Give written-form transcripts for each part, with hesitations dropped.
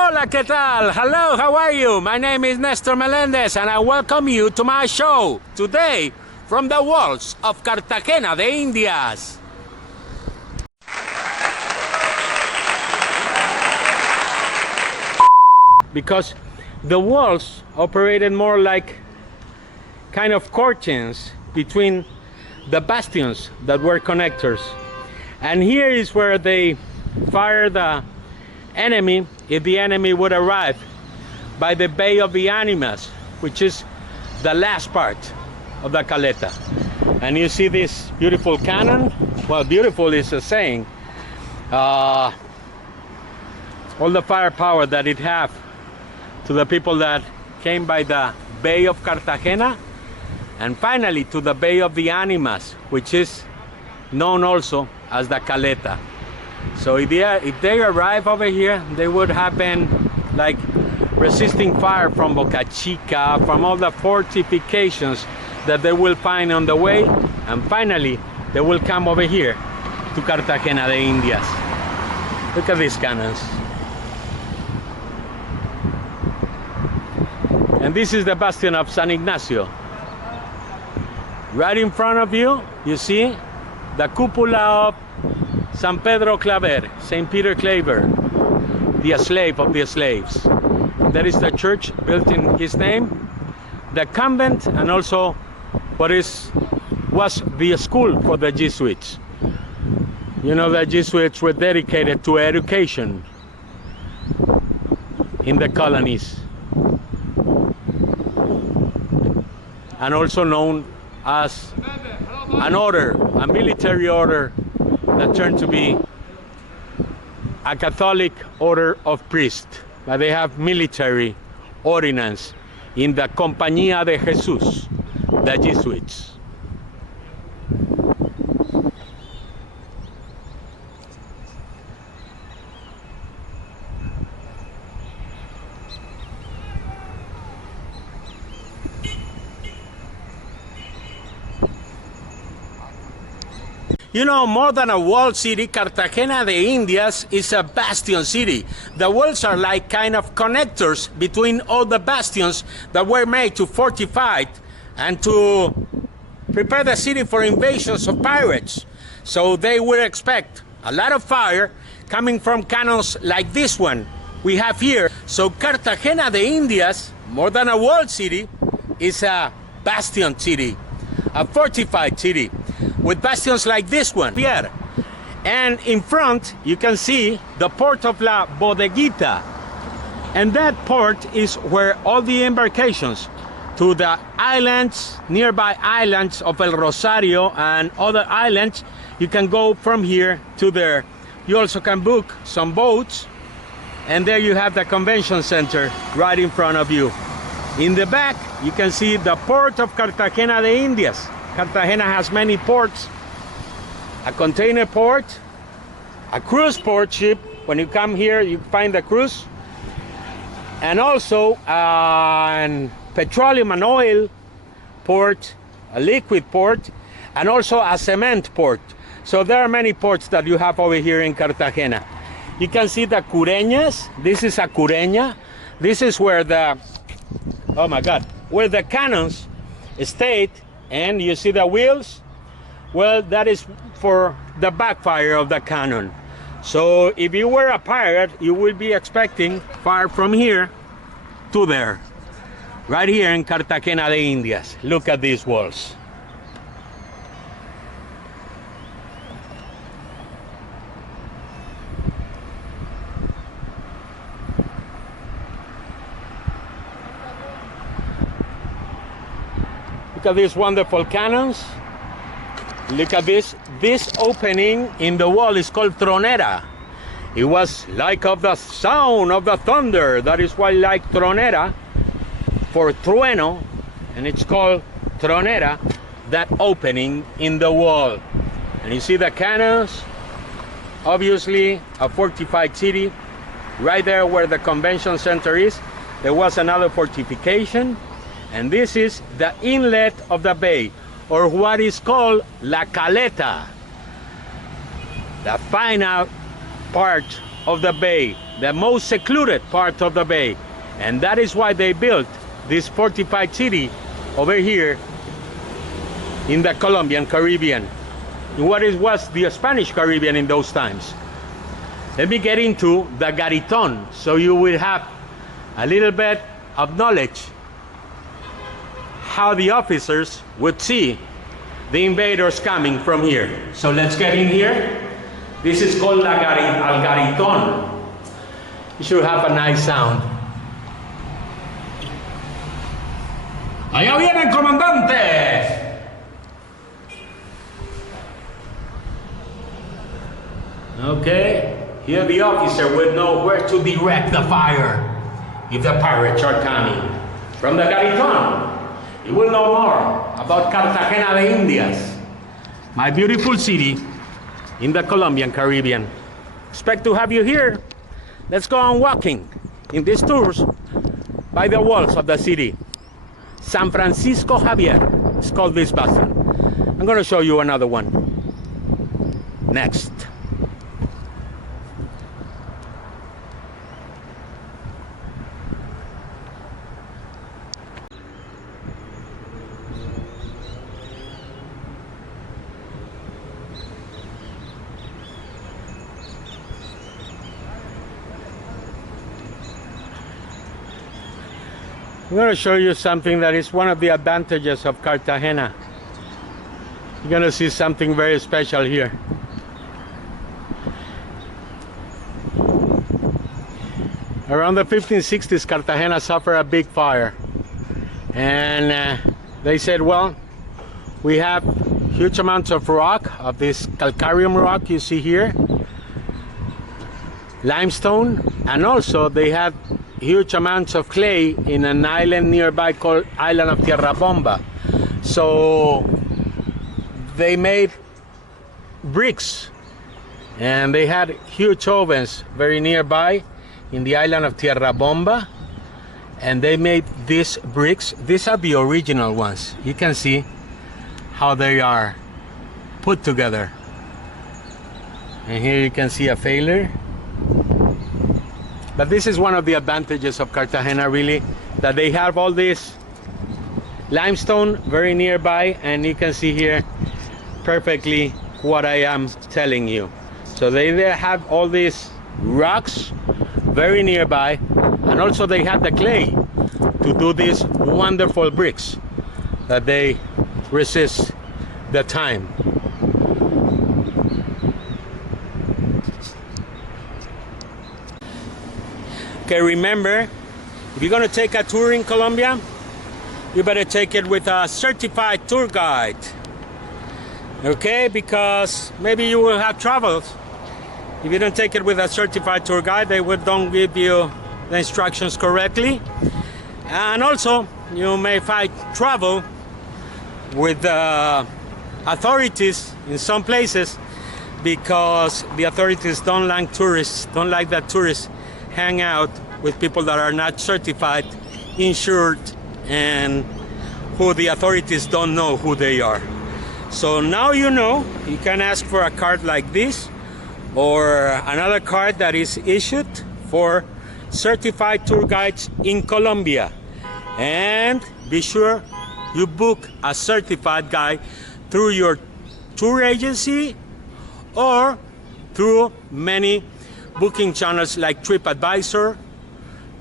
Hola, ¿qué tal? Hello, how are you? My name is Nestor Melendez and I welcome you to my show today from the walls of Cartagena de Indias. Because the walls operated more like kind of curtains between the bastions that were connectors. And here is where they fire the enemy if the enemy would arrive by the Bay of the Animas, which is the last part of the caleta. And you see this beautiful cannon. Well, beautiful is a saying. All the firepower that it have to the people that came by the Bay of Cartagena, and finally to the Bay of the Animas, which is known also as the caleta. So if they arrive over here, they would have been like resisting fire from Boca Chica, from all the fortifications that they will find on the way, and finally they will come over here to Cartagena de Indias. Look at these cannons. And this is the bastion of San Ignacio. Right in front of you, you see the cupola of San Pedro Claver, St. Peter Claver, the slave of the slaves. That is the church built in his name, the convent, and also what was the school for the Jesuits. You know, the Jesuits were dedicated to education in the colonies, and also known as an order, a military order that turned to be a Catholic order of priests. But they have military ordinance in the Compañía de Jesús, the Jesuits. You know, more than a walled city, Cartagena de Indias is a bastion city. The walls are like kind of connectors between all the bastions that were made to fortify and to prepare the city for invasions of pirates. So they would expect a lot of fire coming from cannons like this one we have here. So Cartagena de Indias, more than a walled city, is a bastion city, a fortified city, with bastions like this one here. And in front you can see the port of La Bodeguita, and that port is where all the embarkations to the islands, nearby islands of El Rosario and other islands, you can go from here to there. You also can book some boats, and there you have the convention center right in front of you. In the back you can see the port of Cartagena de Indias. Cartagena has many ports: a container port, a cruise port ship. When you come here, you find the cruise, and also a petroleum and oil port, a liquid port, and also a cement port. So there are many ports that you have over here in Cartagena. You can see the cureñas. This is a cureña. This is where the, oh my God, where the cannons stayed. And you see the wheels? Well, that is for the backfire of the cannon. So if you were a pirate, you would be expecting fire from here to there, right here in Cartagena de Indias. Look at these walls. Look at these wonderful cannons. Look at this. This opening in the wall is called tronera. It was like of the sound of the thunder. That is why like tronera for trueno, and it's called tronera, that opening in the wall. And you see the cannons, obviously a fortified city. Right there where the convention center is, there was another fortification. And this is the inlet of the bay, or what is called La Caleta, the final part of the bay, the most secluded part of the bay. And that is why they built this fortified city over here in the Colombian Caribbean, in what was the Spanish Caribbean in those times. Let me get into the GARITON, so you will have a little bit of knowledge how the officers would see the invaders coming from here. So let's get in here. This is called Al GARITON. It should have a nice sound. ¡Allá viene el comandante! Okay, here the officer would know where to direct the fire if the pirates are coming. From the GARITON, you will know more about Cartagena de Indias, my beautiful city in the Colombian Caribbean. Expect to have you here. Let's go on walking in these tours by the walls of the city. San Francisco Javier, it's called this bastion. I'm going to show you another one next. I'm going to show you something that is one of the advantages of Cartagena. You're going to see something very special here. Around the 1560s, Cartagena suffered a big fire. And they said, well, we have huge amounts of rock, of this calcareum rock you see here, limestone, and also they had huge amounts of clay in an island nearby called Island of Tierra Bomba. So they made bricks, and they had huge ovens very nearby in the island of Tierra Bomba, and they made these bricks. These are the original ones. You can see how they are put together, and here you can see a failure. But this is one of the advantages of Cartagena, really, that they have all this limestone very nearby, and you can see here perfectly what I am telling you. So they have all these rocks very nearby, and also they have the clay to do these wonderful bricks that they resist the time. Okay, remember, if you're going to take a tour in Colombia, you better take it with a certified tour guide. Okay, because maybe you will have troubles. If you don't take it with a certified tour guide, they don't give you the instructions correctly. And also, you may find trouble with the authorities in some places, because the authorities don't like that tourists hang out with people that are not certified, insured, and who the authorities don't know who they are. So now you know, you can ask for a card like this, or another card that is issued for certified tour guides in Colombia. And be sure you book a certified guide through your tour agency or through many booking channels like TripAdvisor,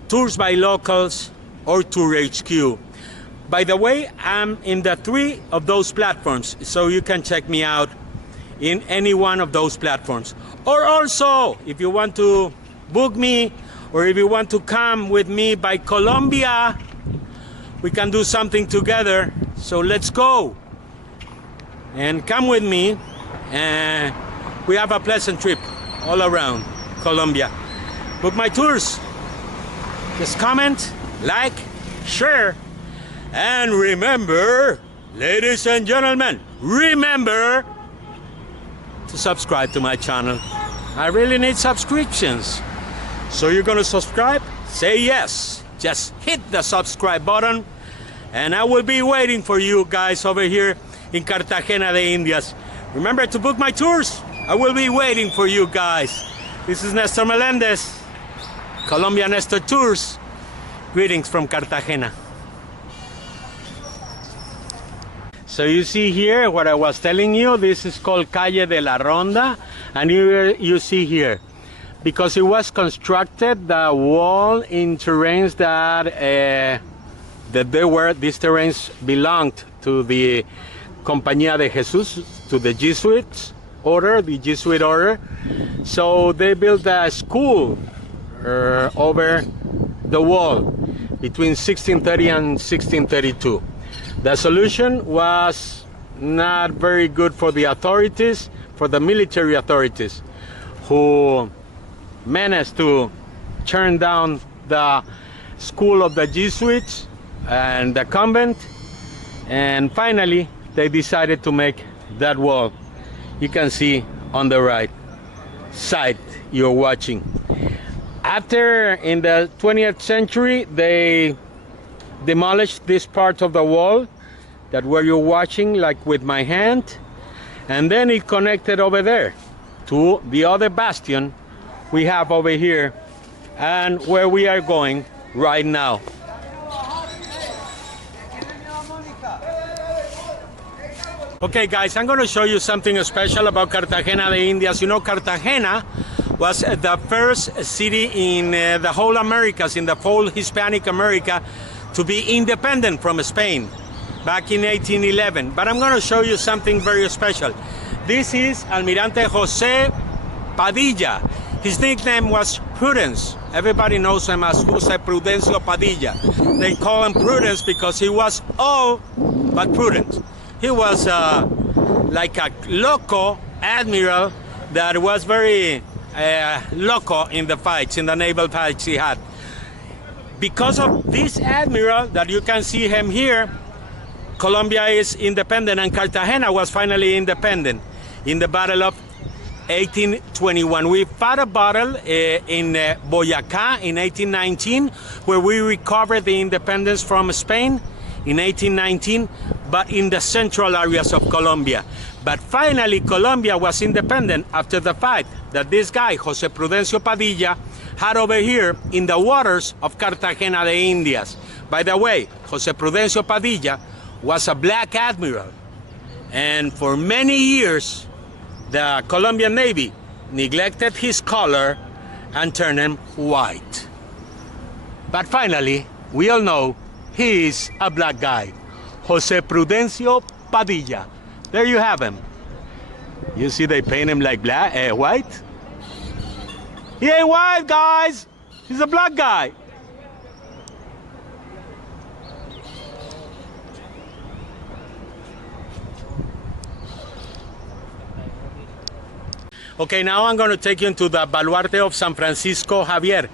Tours by Locals, or Tour HQ. By the way, I'm in the 3 of those platforms, so you can check me out in any one of those platforms. Or also, if you want to book me, or if you want to come with me by Colombia, we can do something together. So let's go and come with me, and we have a pleasant trip all around Colombia. Book my tours. Just comment, like, share, and remember, ladies and gentlemen, remember to subscribe to my channel. I really need subscriptions. So you're gonna subscribe? Say yes. Just hit the subscribe button, and I will be waiting for you guys over here in Cartagena de Indias. Remember to book my tours. I will be waiting for you guys. This is Nestor Melendez. Colombian Nestor Tours, greetings from Cartagena. So you see here what I was telling you, this is called Calle de la Ronda, and you see here, because it was constructed, the wall in terrains that these terrains belonged to the Compañía de Jesús, to the Jesuits order, the Jesuit order. So they built a school over the wall between 1630 and 1632. The solution was not very good for the authorities, for the military authorities, who managed to turn down the school of the Jesuits and the convent, and finally they decided to make that wall. You can see on the right side you're watching. After, in the 20th century, they demolished this part of the wall that where you're watching, like with my hand, and then it connected over there to the other bastion we have over here and where we are going right now. Okay guys, I'm going to show you something special about Cartagena de Indias. You know, Cartagena was the first city in the whole Americas, in the whole Hispanic America, to be independent from Spain back in 1811. But I'm going to show you something very special. This is Almirante José Padilla. His nickname was Prudence. Everybody knows him as José Prudencio Padilla. They call him Prudence because he was all but prudent. He was like a loco admiral that was very loco in the fights, in the naval fights he had. Because of this admiral that you can see him here, Colombia is independent and Cartagena was finally independent in the Battle of 1821. We fought a battle in Boyacá in 1819, where we recovered the independence from Spain in 1819, but in the central areas of Colombia. But finally, Colombia was independent after the fight that this guy, José Prudencio Padilla, had over here in the waters of Cartagena de Indias. By the way, José Prudencio Padilla was a black admiral, and for many years, the Colombian Navy neglected his color and turned him white. But finally, we all know he is a black guy, José Prudencio Padilla. There you have him. You see they paint him like black, white? He ain't white, guys. He's a black guy. Okay, now I'm going to take you into the Baluarte of San Francisco Javier.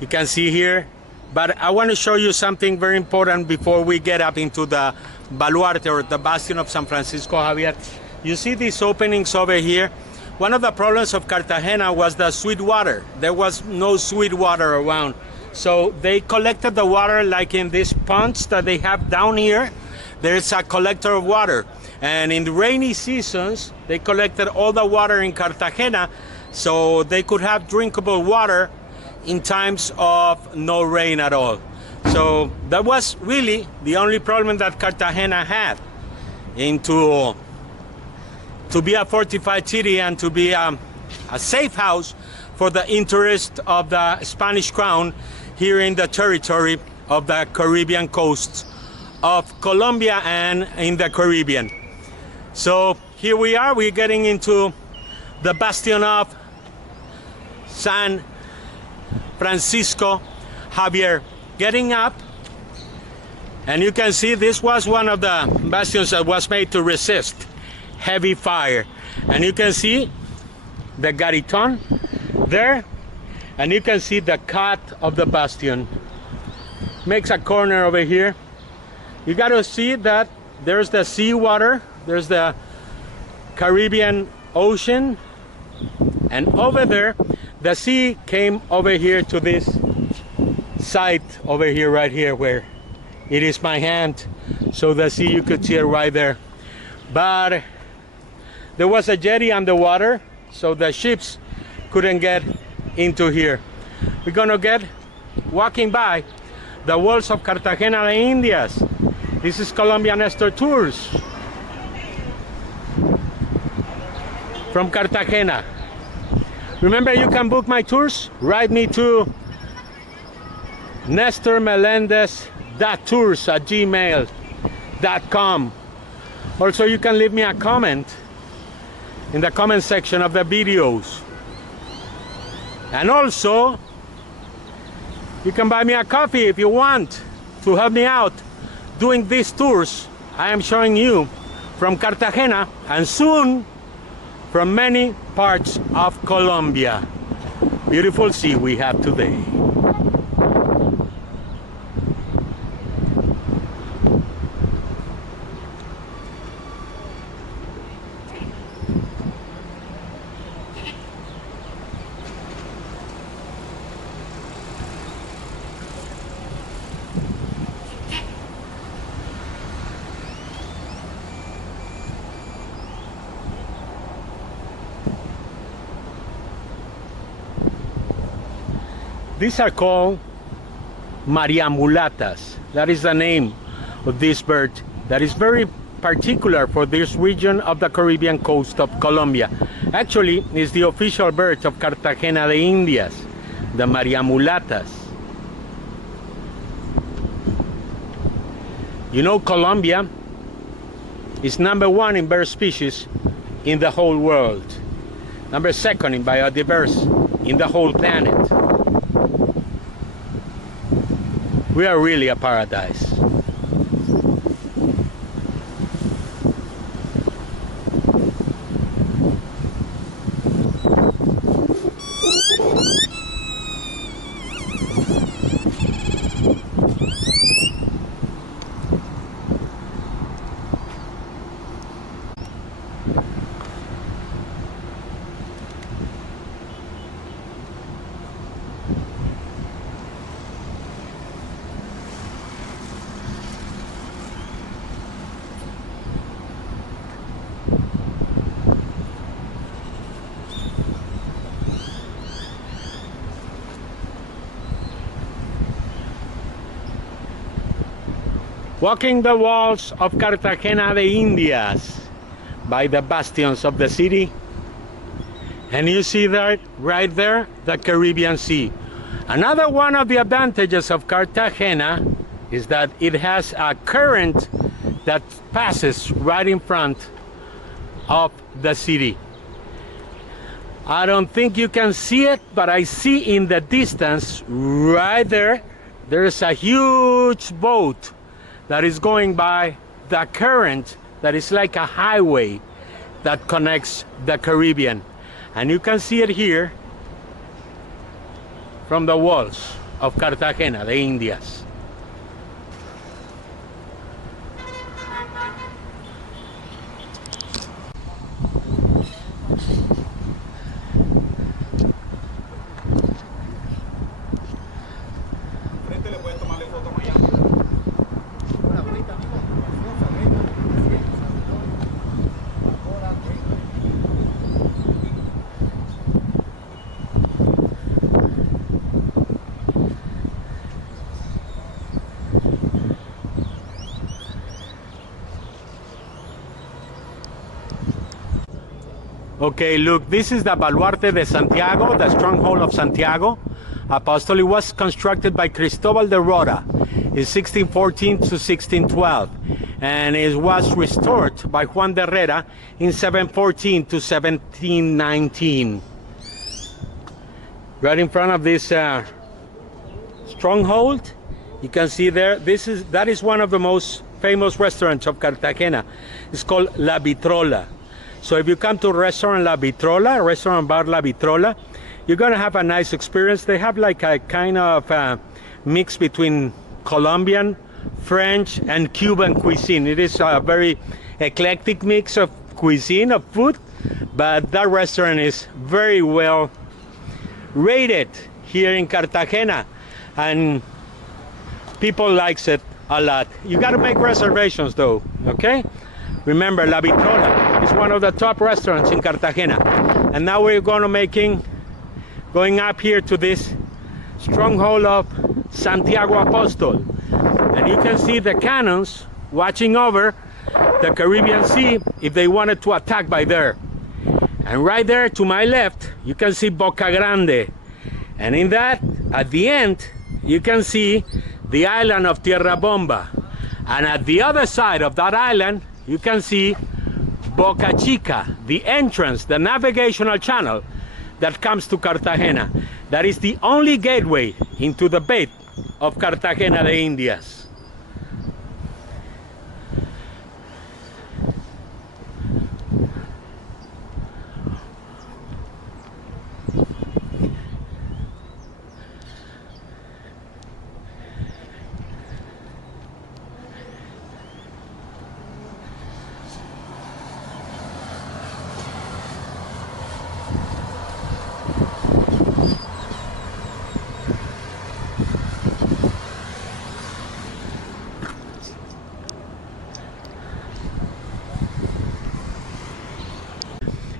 You can see here, but I want to show you something very important before we get up into the Baluarte, or the bastion of San Francisco Javier. You see these openings over here? One of the problems of Cartagena was the sweet water. There was no sweet water around. So they collected the water like in these ponds that they have down here. There's a collector of water. And in the rainy seasons, they collected all the water in Cartagena so they could have drinkable water in times of no rain at all. So that was really the only problem that Cartagena had, to be a fortified city and to be a safe house for the interest of the Spanish crown here in the territory of the Caribbean coasts of Colombia and in the Caribbean. So here we are, we're getting into the bastion of San Francisco Javier. Getting up, and you can see this was one of the bastions that was made to resist heavy fire. And you can see the GARITON there, and you can see the cut of the bastion. Makes a corner over here. You got to see that there's the seawater, there's the Caribbean Ocean, and over there the sea came over here to this site over here, right here, where it is my hand. So the sea, you could see it right there. But there was a jetty underwater, so the ships couldn't get into here. we're gonna get walking by the walls of Cartagena de Indias. This is Colombia Nestor Tours from Cartagena. Remember, you can book my tours. Write me to nestormelendez.tours@gmail.com. Also, you can leave me a comment in the comment section of the videos. And also, you can buy me a coffee if you want to help me out doing these tours I am showing you from Cartagena and soon from many parts of Colombia. Beautiful sea we have today. These are called mulatas. That is the name of this bird that is very particular for this region of the Caribbean coast of Colombia. Actually, it's the official bird of Cartagena de Indias, the mulatas. You know, Colombia is #1 in bird species in the whole world. #2 in biodiverse in the whole planet. We are really a paradise. Walking the walls of Cartagena de Indias by the bastions of the city, and you see that right there, the Caribbean Sea. Another one of the advantages of Cartagena is that it has a current that passes right in front of the city. I don't think you can see it, but I see in the distance right there, there's a huge boat that is going by the current that is like a highway that connects the Caribbean. And you can see it here from the walls of Cartagena de Indias. Okay, look, this is the Baluarte de Santiago, the stronghold of Santiago. Apostol. It was constructed by Cristobal de Rota in 1614 to 1612, and it was restored by Juan de Herrera in 714 to 1719. Right in front of this stronghold, you can see there, that is one of the most famous restaurants of Cartagena. It's called La Vitrola. So if you come to restaurant bar La Vitrola, you're gonna have a nice experience. They have like a kind of mix between Colombian, French, and Cuban cuisine. It is a very eclectic mix of cuisine, of food, but that restaurant is very well rated here in Cartagena, and people likes it a lot. You got to make reservations though, okay? Remember, La Vitrola is one of the top restaurants in Cartagena. And now we're going up here to this stronghold of Santiago Apostol. And you can see the cannons watching over the Caribbean Sea if they wanted to attack by there. And right there to my left, you can see Boca Grande. And in that, at the end, you can see the island of Tierra Bomba. And at the other side of that island, you can see Boca Chica, the entrance, the navigational channel that comes to Cartagena. That is the only gateway into the Bay of Cartagena de Indias.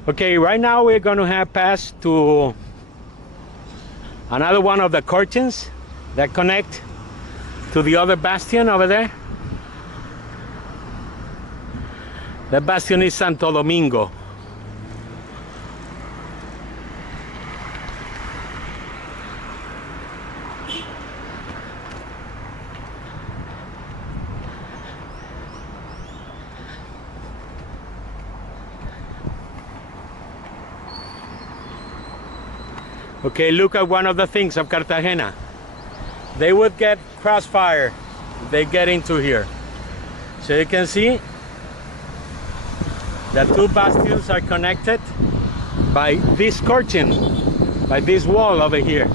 Okay, right now we're going to have passed to another one of the curtains that connect to the other bastion over there. The bastion is Santo Domingo. Okay, look at one of the things of Cartagena. They would get crossfire if they get into here. So you can see the two bastions are connected by this curtain, by this wall over here.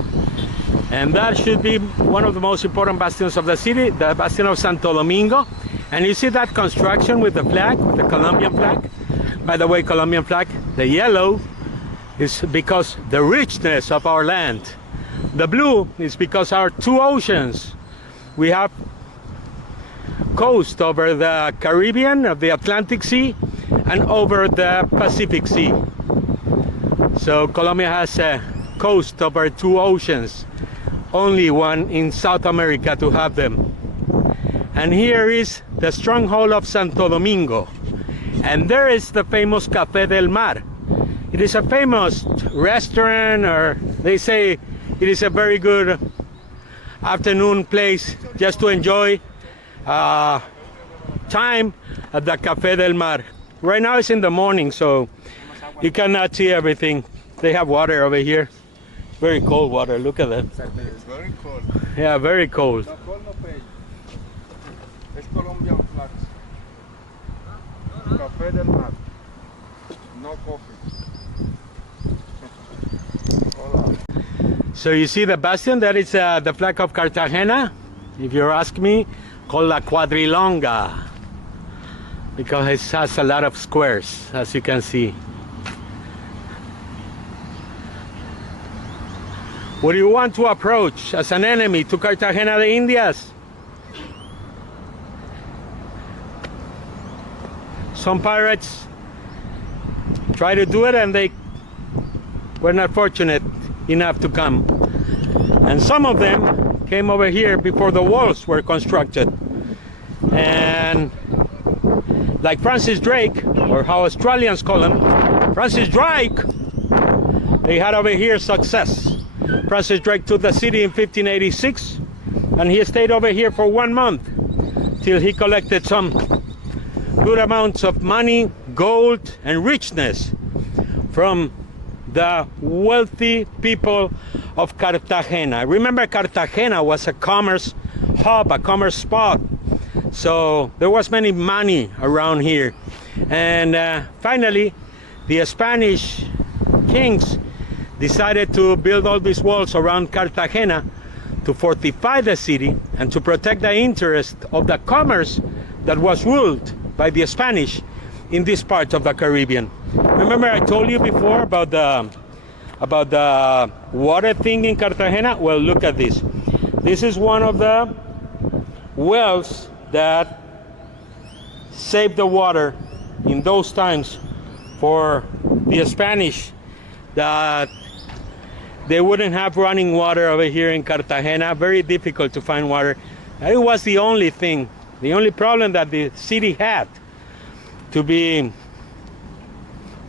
And that should be one of the most important bastions of the city, the bastion of Santo Domingo. And you see that construction with the flag, the Colombian flag. By the way, Colombian flag, the yellow is because the richness of our land. The blue is because our two oceans. We have coast over the Caribbean, of the Atlantic Sea, and over the Pacific Sea. So Colombia has a coast over two oceans, only one in South America to have them. And here is the stronghold of Santo Domingo. And there is the famous Café del Mar. It is a famous restaurant, or they say it is a very good afternoon place just to enjoy time at the Café del Mar. Right now it's in the morning, so you cannot see everything. They have water over here. Very cold water, look at that. It's very cold. Yeah, very cold. No cold, no pain. It's Colombian flags. Café del Mar. No coffee. Hola. So you see the bastion, that is the flag of Cartagena. If you ask me, called La Cuadrilonga, because it has a lot of squares, as you can see. Would you want to approach as an enemy to Cartagena de Indias? Some pirates try to do it and they were not fortunate enough to come. And some of them came over here before the walls were constructed. And like Francis Drake, or how Australians call him, Francis Drake, they had over here success. Francis Drake took the city in 1586, and he stayed over here for 1 month till he collected some good amounts of money, gold, and richness from the wealthy people of Cartagena. Remember, Cartagena was a commerce hub, a commerce spot. So there was many money around here. And finally, the Spanish kings decided to build all these walls around Cartagena to fortify the city and to protect the interest of the commerce that was ruled by the Spanish in this part of the Caribbean. Remember I told you before about the water thing in Cartagena? Well, look at this. This is one of the wells that saved the water in those times for the Spanish that they wouldn't have running water over here in Cartagena. Very difficult to find water. It was the only thing, the only problem that the city had to be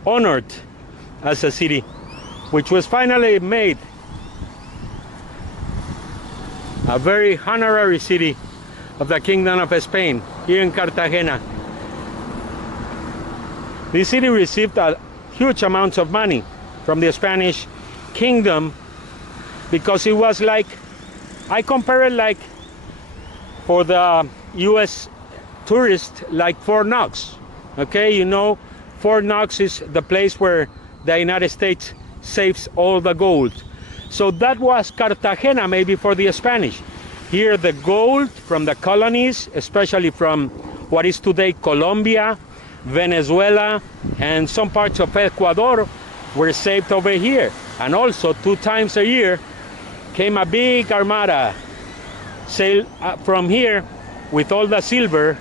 honored as a city, which was finally made a very honorary city of the Kingdom of Spain here in Cartagena. This city received a huge amounts of money from the Spanish Kingdom because it was like, I compare it like for the US tourist like Fort Knox. Okay, you know, Fort Knox is the place where the United States saves all the gold. So that was Cartagena maybe for the Spanish. Here the gold from the colonies, especially from what is today Colombia, Venezuela, and some parts of Ecuador were saved over here. And also 2 times a year came a big armada, sailed from here with all the silver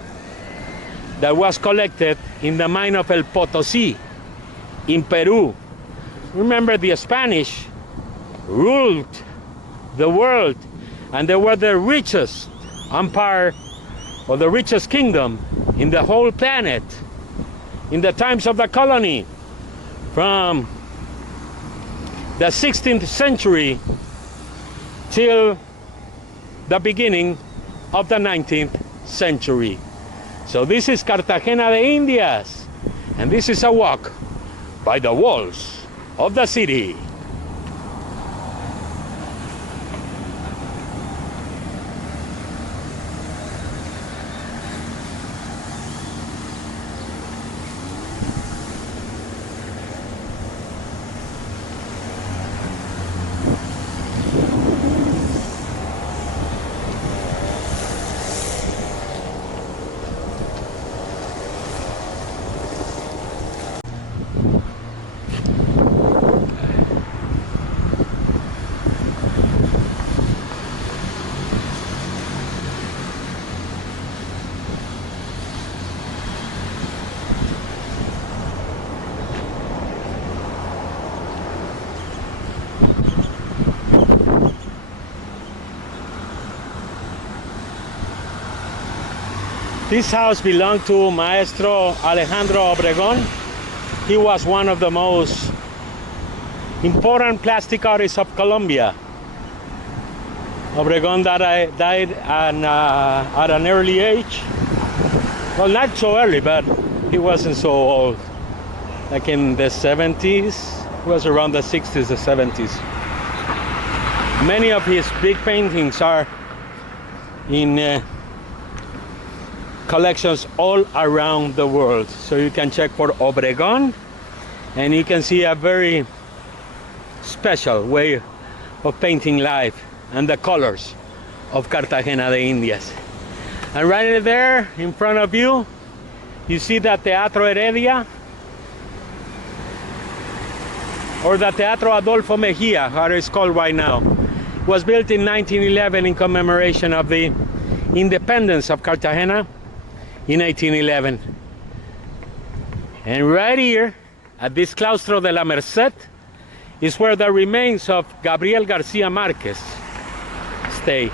that was collected in the mine of El Potosí in Peru. Remember, the Spanish ruled the world, and they were the richest empire or the richest kingdom in the whole planet in the times of the colony, from the 16th century till the beginning of the 19th century. So this is Cartagena de Indias, and this is a walk by the walls of the city. This house belonged to Maestro Alejandro Obregón. He was one of the most important plastic artists of Colombia. Obregón died at an early age. Well, not so early, but he wasn't so old. Like in the 70s, he was around the 60s, the 70s. Many of his big paintings are in collections all around the world. So you can check for Obregón, and you can see a very special way of painting life and the colors of Cartagena de Indias. And right there in front of you, you see the Teatro Heredia, or the Teatro Adolfo Mejía, how it's called right now. It was built in 1911 in commemoration of the independence of Cartagena in 1811. And right here at this Claustro de la Merced is where the remains of Gabriel García Márquez stay.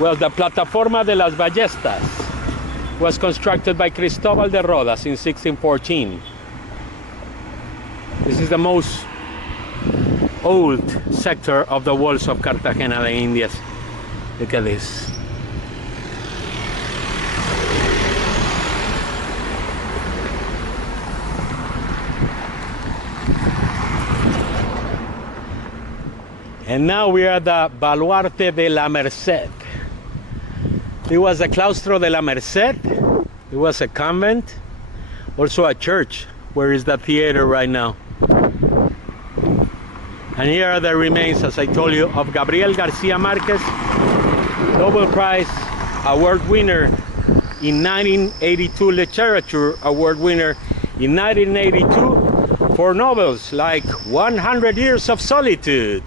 Well, the Plataforma de las Ballestas was constructed by Cristóbal de Rodas in 1614. This is the most old sector of the walls of Cartagena de Indias. Look at this. And now we are at the Baluarte de la Merced. It was a Claustro de la Merced. It was a convent, also a church, where is the theater right now. And here are the remains, as I told you, of Gabriel García Márquez, Nobel Prize Award winner in 1982, Literature Award winner in 1982 for novels like 100 Years of Solitude.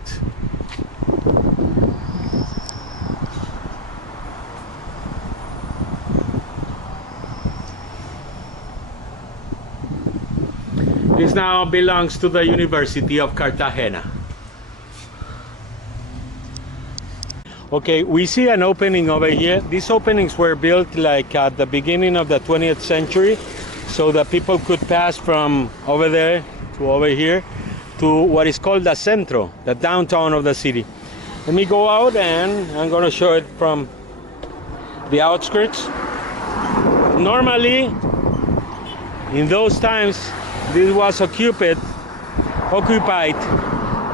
now belongs to the University of Cartagena. Okay, we see an opening over here. These openings were built like at the beginning of the 20th century, so that people could pass from over there to over here to what is called the centro, the downtown of the city. Let me go out and I'm going to show it from the outskirts. Normally, in those times, this was occupied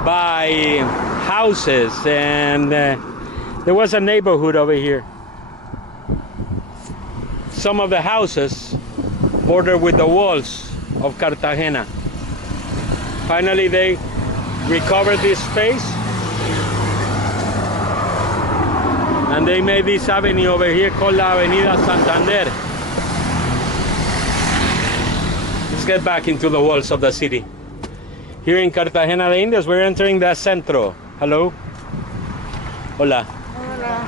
by houses, and there was a neighborhood over here. Some of the houses border with the walls of Cartagena. Finally, they recovered this space, and they made this avenue over here called La Avenida Santander. Let's get back into the walls of the city. Here in Cartagena de Indias, we're entering the centro. Hello. Hola. Hola.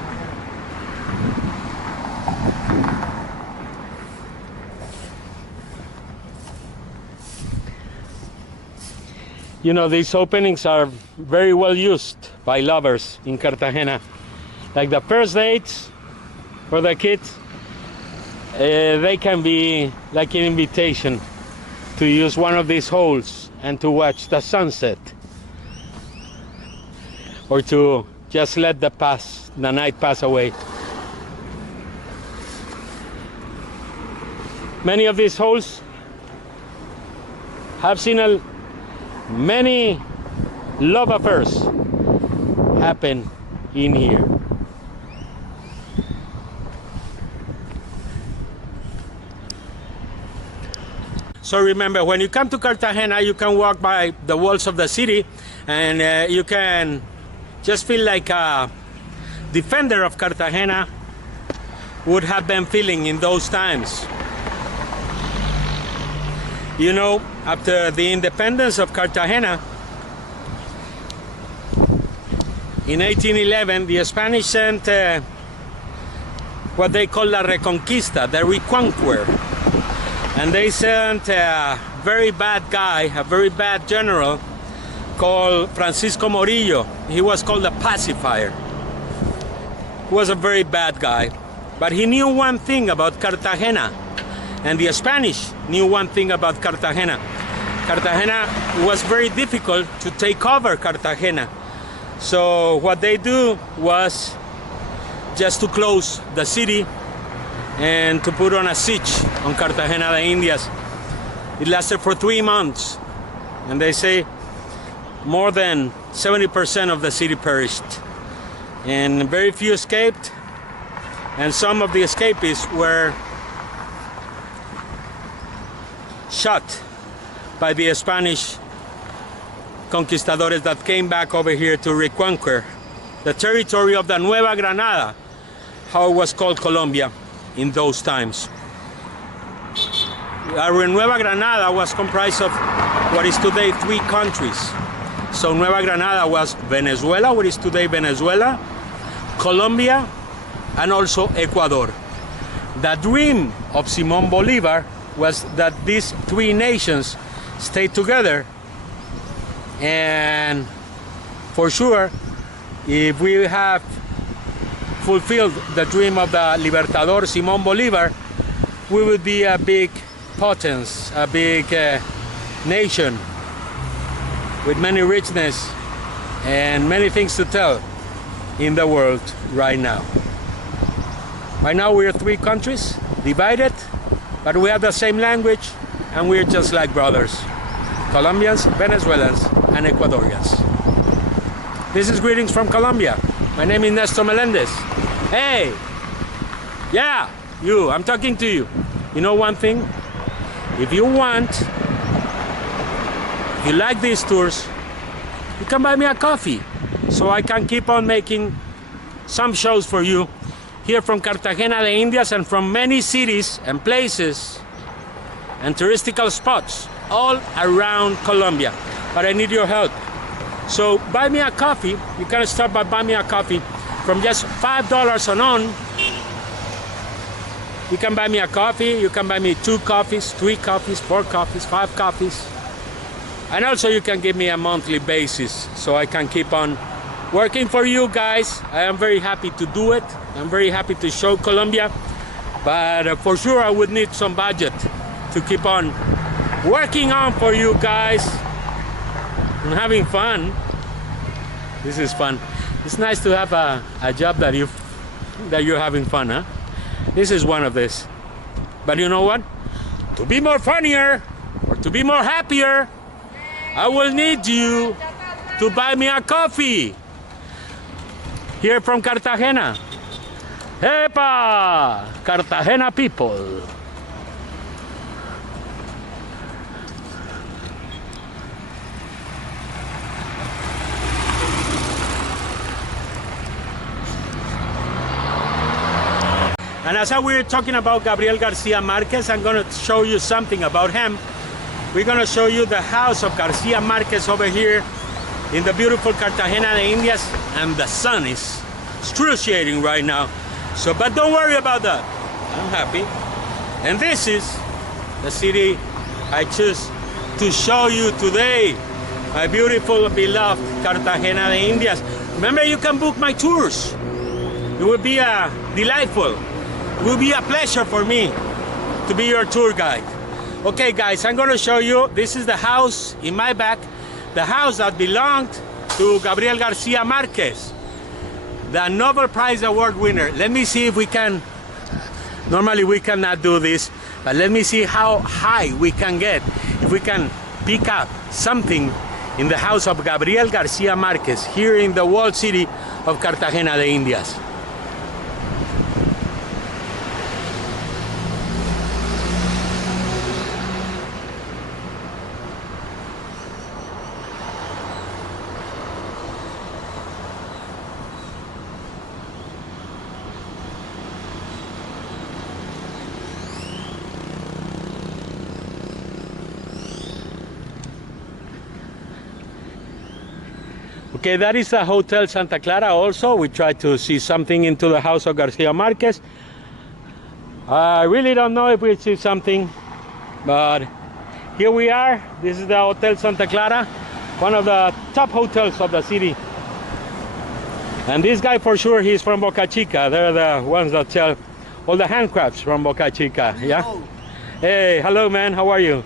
You know, these openings are very well used by lovers in Cartagena. Like the first dates for the kids, they can be like an invitation to use one of these holes and to watch the sunset, or to just let the night pass away. Many of these holes have seen many love affairs happen in here. So remember, when you come to Cartagena, you can walk by the walls of the city, and you can just feel like a defender of Cartagena would have been feeling in those times. You know, after the independence of Cartagena, in 1811, the Spanish sent what they call la reconquista, the reconquer. And they sent a very bad guy, a very bad general called Francisco Morillo. He was called the pacifier. He was a very bad guy, but he knew one thing about Cartagena, and the Spanish knew one thing about Cartagena. Cartagena was very difficult to take over Cartagena. So what they do was just to close the city and to put on a siege on Cartagena de Indias. It lasted for 3 months, and they say more than 70% of the city perished, and very few escaped, and some of the escapees were shot by the Spanish conquistadores that came back over here to reconquer the territory of the Nueva Granada, how it was called Colombia in those times. Our Nueva Granada was comprised of what is today 3 countries. So Nueva Granada was Venezuela, what is today Venezuela, Colombia, and also Ecuador. The dream of Simón Bolívar was that these 3 nations stay together, and for sure, if we have fulfilled the dream of the Libertador Simón Bolívar, we would be a big potence, a big nation with many richness and many things to tell in the world right now. Right now we are 3 countries divided, but we have the same language, and we're just like brothers. Colombians, Venezuelans, and Ecuadorians. This is greetings from Colombia. My name is Néstor Melendez. Hey! Yeah, you, I'm talking to you. You know one thing? If you like these tours, you can buy me a coffee so I can keep on making some shows for you here from Cartagena de Indias and from many cities and places and touristical spots all around Colombia. But I need your help. So buy me a coffee. You can start by buying me a coffee from just $5 on. You can buy me a coffee. You can buy me 2 coffees, 3 coffees, 4 coffees, 5 coffees. And also you can give me a monthly basis so I can keep on working for you guys. I am very happy to do it. I'm very happy to show Colombia. But for sure I would need some budget to keep on working on for you guys and having fun. This is fun. It's nice to have a job that you're having fun, huh? This is one of this. But you know what? To be more funnier or to be more happier, I will need you to buy me a coffee here from Cartagena. Epa! Cartagena people. And as we're talking about Gabriel García Márquez, I'm going to show you something about him. We're going to show you the house of García Márquez over here in the beautiful Cartagena de Indias, and the sun is excruciating right now. So, but don't worry about that. I'm happy. And this is the city I choose to show you today. My beautiful, beloved Cartagena de Indias. Remember, you can book my tours. It will be delightful. It will be a pleasure for me to be your tour guide. Okay, guys, I'm going to show you. This is the house in my back. The house that belonged to Gabriel García Márquez, the Nobel Prize Award winner. Let me see if we can. Normally we cannot do this, but let me see how high we can get. If we can pick up something in the house of Gabriel García Márquez here in the walled city of Cartagena de Indias. Okay, that is a Hotel Santa Clara also. We try to see something into the house of García Márquez. I really don't know if we see something, but here we are. This is the Hotel Santa Clara, one of the top hotels of the city. And this guy for sure, he's from Boca Chica. They're the ones that sell all the handcrafts from Boca Chica, yeah? Hey, hello man, how are you?